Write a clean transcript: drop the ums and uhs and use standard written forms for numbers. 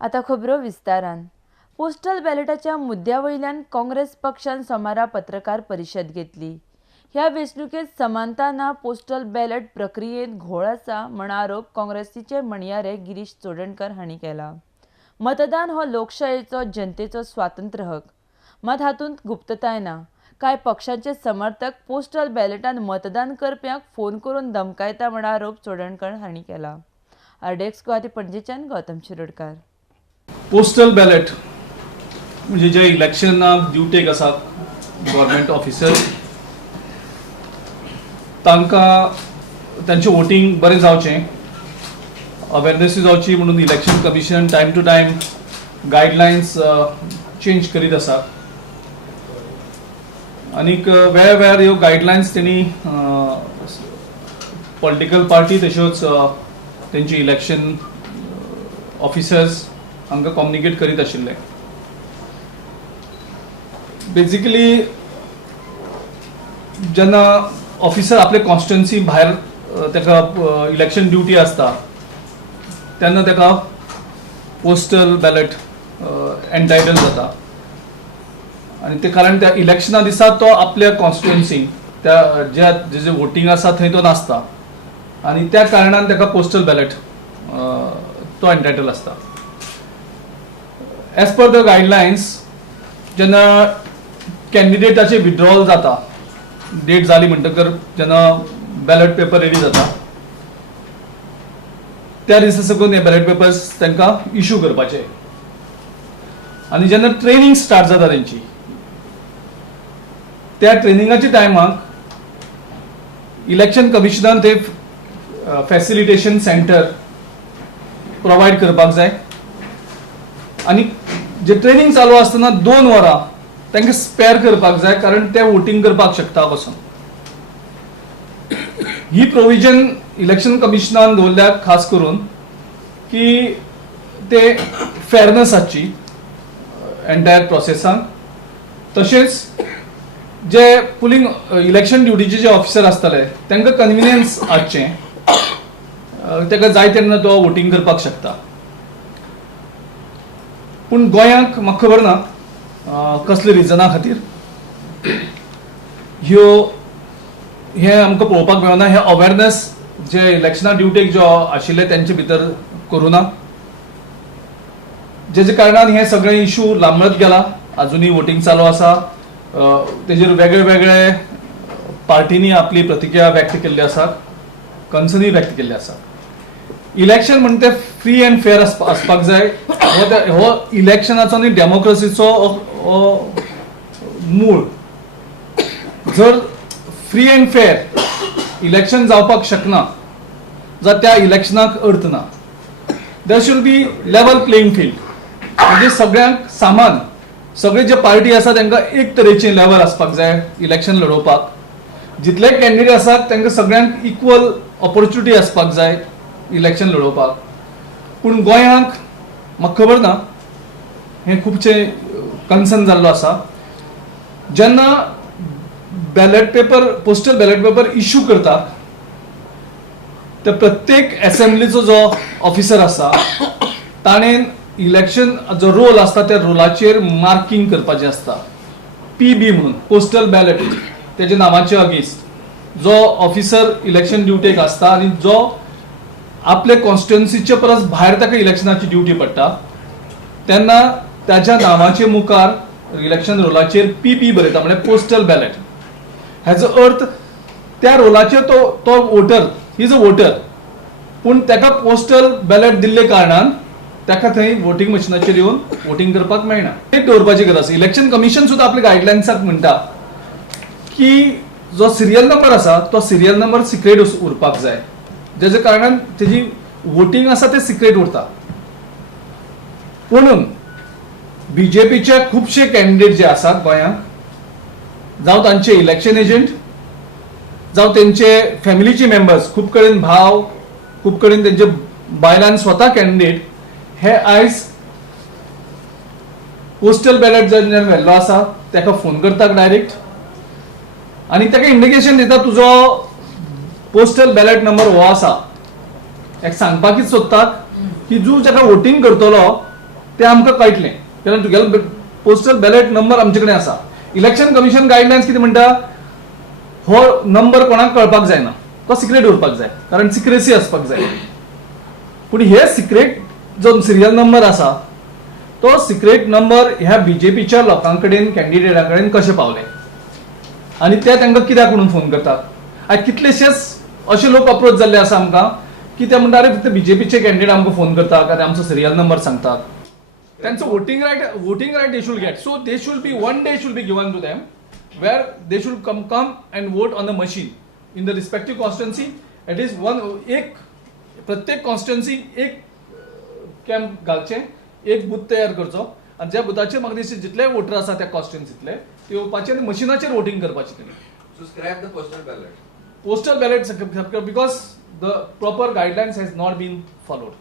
आता खबरो विस्तारान. पोस्टल बॅलेटाच्या मुद्द्यावयल्यान काँग्रेस पक्षान सोमारा पत्रकार परिशद घेतली. ह्या वेंचणुकेत समानता ना पोस्टल बॅलेट प्रक्रियेत घोळ आसा म्हण आरोप काँग्रेसीचे म्हणयारे गिरीश चोडणकर हांणी केला. मतदान हो लोकशायेचो जनतेचो स्वातंत्र्य हक, मात हातूंत गुप्तताय ना. कांय पक्षांचे समर्थक पोस्टल बॅलेटान मतदान करप्यांक फोन करून धमकायता म्हण आरोप चोडणकर हांणी केला. आरडेक्स गुवाहाटी पणजेच्यान गौतम शिरोडकार. पोस्टल बॅलेट म्हणजे जे इलेक्शनाक ड्युटेक आसात गव्हर्मेंट ऑफिसर्स, तांकां तांचें वोटींग बरें जावचें, अवेरनेस जावची म्हणून election commission time to time guidelines change करीत आसा. आनीक वेळा वेळार ह्यो गायडलायन्स तेणी पॉलिटिकल पार्टी तश्योच तेंची इलेक्शन ऑफिसर्स हांकां कम्युनिकेट करीत आशिल्ले. बेसिकली जेन्ना ऑफिसर आपले कॉन्स्टिट्युएन्सी भायर ताका इलेक्शन ड्युटी आसता तेन्ना ताका पोस्टल बॅलेट एंटायटल जाता. आनी ते कारण त्या इलेक्शना दिसा तो आपल्या कॉन्स्टिट्युएन्सीक त्या जे वोटींग आसा थंय तो नासता आनी त्या कारणान ताका पोस्टल बॅलेट तो एंटायटल आसता. एज पर द गायडलायन्स जेन्ना कॅन्डिडेटाचे विड्रॉवल जाता, डेट जाली म्हणटकर जेन्ना बॅलेट पेपर रेडी जाता त्या दिसा साकून हे बॅलेट पेपर्स तांकां इश्यू करपाचे. आनी जेन्ना ट्रेनिंग स्टार्ट जाता तेंची, त्या ट्रेनिंगाच्या टायमाक इलेक्शन कमिशनान ते फॅसिलिटेशन सेंटर प्रोवायड करपाक जाय. आनी जे ट्रेनिंग चालू आसतना 2 वरां तांकां स्पेर करपाक जाय, कारण ते वोटींग करपाक शकता वचून. ही प्रोविजन इलेक्शन कमिशनान दवरल्या खास करून की ते फेअरनेस आसची एंटायर प्रोसेसान. तशेंच जे पुलिंग इलेक्शन ड्युटीचे जे ऑफिसर आसतले तांकां कन्विनियन्स आसचें, ताका जाय तेन्ना तो वोटींग करपाक शकता. पूण गोंयांक म्हाका खबर ना कसले रिजना खातीर हे आमकां पळोवपाक मेळना. हे अवेरनेस जे इलेक्शना ड्युटेक जो आशिल्ले तेंचे भितर करूना, जेजे कारणान हे सगळे इश्यू लांबत गेला. अजुनूय वोटींग चालू आसा. तेजेर वेगळे वेगळे पार्टीनी आपली प्रतिक्रिया व्यक्त केल्ली आसा, कन्सर्नूय व्यक्त केल्ले आसा. इलेक्शन म्हणटा ते फ्री अँड फेअर आसपाक जाय. हो इलेक्शनाचो आनी डेमोक्रेसीचो मूळ. जर फ्री अँड फेअर इलेक्शन जावपाक शकना जाल्यार त्या इलेक्शनाक अर्थ ना. देर should be level playing field, म्हणजे सगळ्यांक समान, सगळे जे पार्टी आसा तांकां एक तरेचे लेवल आसपाक जाय इलेक्शन लडोवपाक. जितले कॅन्डिडेट आसात तांकां सगळ्यांक इक्वल ऑपॉर्च्युनिटी आसपाक जाय इलेक्शन लडोवपाक. पूण गोंयांक म्हाका खबर ना, हे खुबशे कन्सर्न जाल्लो आसा. जेन्ना ballot paper postal ballot paper issue करता ते प्रत्येक असेंब्लीचो जो ऑफिसर आसा ताणें इलेक्शन जो रोल आसता त्या रोलाचेर मार्किंग करपाचें आसता. PB म्हणून पोस्टल बॅलेट तेजे नांवाचे अगेन्स्ट जो ऑफिसर इलेक्शन ड्युटेक आसता आनी जो आपले कॉन्स्टिट्युएन्सीचे परस भायर ताका इलेक्शनाची ड्युटी पडटा तेन्ना ताच्या नांवाचे मुखार इलेक्शन रोलाचेर PP बरयता, म्हणजे पोस्टल बॅलेट. हेजो अर्थ त्या रोलाचेर तो voter, he is a voter, पूण ताका पोस्टल बॅलेट दिल्ले कारणान ताका थंय वोटींग मशिनाचेर येवन वोटींग करपाक मेळना. ते दवरपाची गरज. इलेक्शन कमिशन सुद्दां आपल्या गायडलायन्साक म्हणटा की जो सिरियल नंबर आसा तो सिरियल नंबर सिक्रेट उरपाक जाय, जेजे कारणान तेजी वोटींग आसा ते सिक्रेट उरता. म्हणून BJPचे खुबशे कॅन्डिडेट जे आसात गोंयांत, जावं तांचे इलेक्शन एजंट, जावं तेंचे फॅमिलीचे मेंबर्स, खूब कडेन भाव, खूब कडेन तेंचे बायलान स्वता कॅन्डिडेट, हे आयज पोस्टल बॅलेट जेन्ना व्हेल्लो आसा ताका फोन करतात डायरेक्ट आनी ताका इंडिकेशन दिता तुजो पोस्टल बॅलेट नंबर हो आसा. एक सांगपाकच सोदतात की जो जाका वोटींग करतलो तें आमकां कळटलें तेन्ना तुगेलो पोस्टल बॅलेट नंबर आमचे कडेन आसा. इलेक्शन कमिशन गायडलायन्स कितें म्हणटा, हो नंबर कोणाक कळपाक जायना, तो सिक्रेट उरपाक जाय, कारण सिक्रेसी आसपाक जाय. पूण हे सिक्रेट जो सिरियल नंबर आसा तो सिक्रेट नंबर ह्या बीजेपीच्या लोकां कडेन कॅन्डिडेटा कडेन कशें पावले आनी ते तांकां कित्याक म्हणून फोन करतात. आयज कितलेशेच अशे लोक अप्रोच जाल्ले आसा आमकां की ते म्हणटा अरे फक्त बीजेपीचे कॅन्डिडेट आमकां फोन करतात आनी आमचो सिरियल नंबर सांगतात. त्यांचं voting right they should get. So they should be one day should be given to them where they should come and vote on the machine in the respective constituency. It is एक प्रत्येक constituency एक camp घालचे, एक booth तयार करचो आनी ज्या बुथाचेर म्हाका दिसता जितले वोटर आसा त्या कॉन्स्टिट्युन्सीतले ते येवपाचे आनी मशिनाचेर वोटिंग करपाचे. So scrap the postal ballot. Postal ballot because the proper guidelines has not been followed.